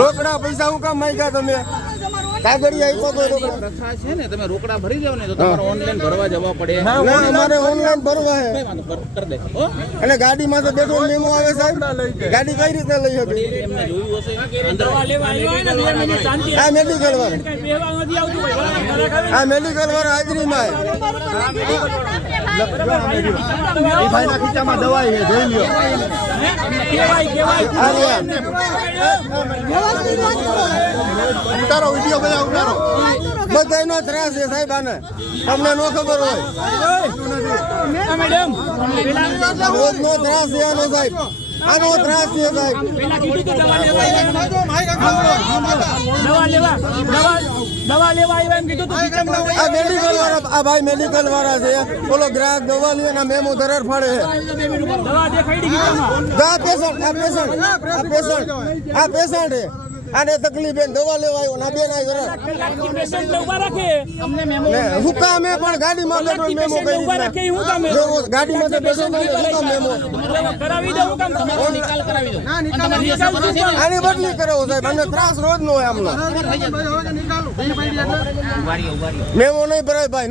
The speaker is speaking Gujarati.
રોકડા પૈસા હું કામ માંગ્યા તમે? કાગળિયા આપ્યો તો રોકડા. પ્રથા છે ને, તમે રોકડા ભરી જાવ ને તો તમારે ઓનલાઈન ભરવા જવા પડે. ના, અમારે ઓનલાઈન ભરવા છે. કઈ વાંધો કરી દે. હો? અને ગાડીમાં તો બેઠો મેમો આવે સાહેબ. ગાડી કઈ રીતે લઈ શકે? એમને જોયું હશે અંદર આ મેડિકલ વાળા, આ મેડિકલ વાળા હાજરીમાં ભાઈના ખીચામાં દવાઈ છે, જોઈ લ્યો. ઉતારો વિડીયો બધા ઉતારો. બધાનો ત્રાસ છે સાહેબ આને, તમને ન ખબર હોય. રોજનો ત્રાસ છે આનો સાહેબ, આનો ત્રાસ છે સાહેબ. આ મેડિકલ વાળા, આ ભાઈ મેડિકલ વાળા છે. બોલો ગ્રાહક દવા લે ના મેમો દરાર ફાડે છે. આ પેશન્ટ, આ પેશન્ટ, આ પેશન્ટ, આ પેશન્ટ છે. આને તકલીફ દવા લેવા આવ્યો ના બેન આવ્યો. હુકામે પણ ગાડીમાં મેમો કરી ગાડીમાં તો પેશન્ટ મેમો આની બદલી કરાવો સાહેબ. આને ત્રાસ રોજ નો હોય આમનો. મેમો નહીં ભરાય ભાઈ.